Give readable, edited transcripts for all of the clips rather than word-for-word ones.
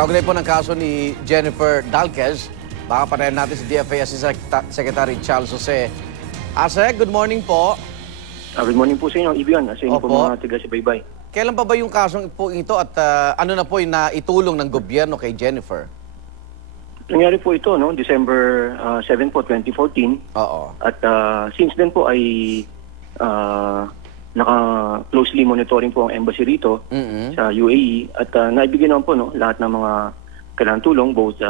Kaugnay po ng kaso ni Jennifer Dalquez, baka panayan natin si DFA Assistant Secretary Charles Jose. Asek, good morning po. Good morning po sa inyo, Ibian. Sa inyo po mga taga-subaybay. Kailan pa ba yung kasong po ito at ano na po yung naitulong ng gobyerno kay Jennifer? Nangyari po ito, no? December 7 po, 2014. Oo. At since then po ay naka-closely monitoring po ang embassy rito sa UAE. At naibigyan naman po, no, lahat ng mga kailangang tulong, both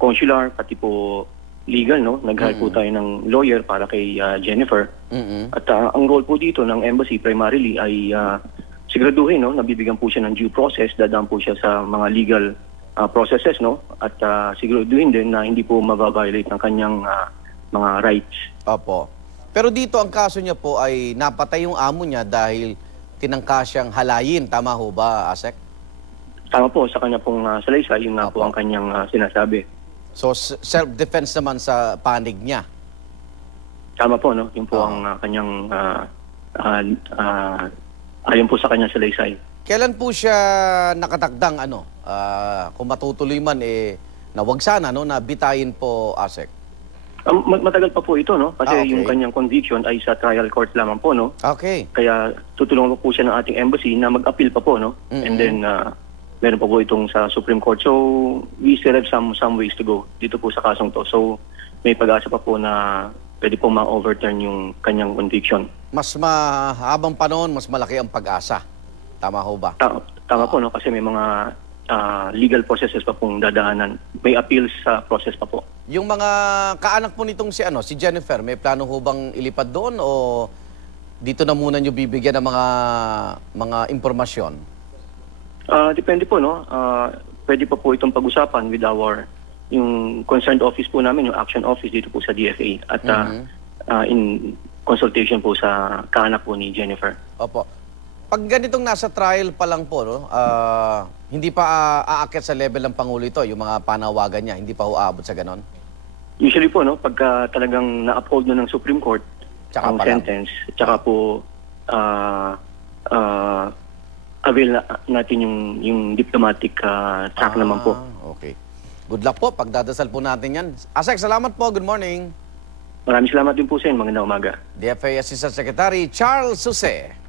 consular, pati po legal, no? Nag-hire po tayo ng lawyer para kay Jennifer. At ang role po dito ng embassy primarily ay siguraduhin, no, nabibigyan po siya ng due process, dadaan po siya sa mga legal processes, no, at siguraduhin din na hindi po mababiolate ng kanyang mga rights. Opo. Pero dito ang kaso niya po ay napatay yung amo niya dahil tinangka siyang halayin. Tama ho ba, Asek? Tama po, sa kanya pong salaysay, yun nga po ang kanyang sinasabi. So self-defense naman sa panig niya? Tama po, no? Yun po ang kanyang ayon po sa kanyang salaysay. Kailan po siya nakatakdang kung matutuloy man na wag sana, no, na bitayin po, Asek? Matagal pa po ito, no? Kasi yung kanyang conviction ay sa trial court lamang po, no? Okay. Kaya tutulungan po siya ng ating embassy na mag-appeal pa po, no? And then meron pa po itong sa Supreme Court. So we still have some ways to go dito po sa kasong to. So may pag-asa pa po na pwede po ma-overturn yung kanyang conviction. Mas mahabang panahon, mas malaki ang pag-asa. Tama ho ba? Tama po, no? Kasi may mga legal processes pa pong dadaanan. May appeals sa process pa po. Yung mga kaanak po nitong si Jennifer, may plano ho bang ilipad doon o dito na muna nyo bibigyan ng mga impormasyon? Depende po, no? Pwede pa po itong pag-usapan with yung concerned office po namin, yung action office dito po sa DFA at in consultation po sa kaanak po ni Jennifer. Opo. Pag ganitong nasa trial pa lang po, no, hindi pa aakyat sa level ng Pangulo ito, yung mga panawagan niya, hindi pa aabot sa ganon? Usually po, no, pagka talagang na-uphold na ng Supreme Court ang sentence, tsaka po avail natin yung diplomatic track naman po. Okay. Good luck po, pagdadasal po natin yan. Asek, salamat po. Good morning. Maraming salamat din po sa inyo. Magandang umaga. DFA Assistant Secretary Charles Jose.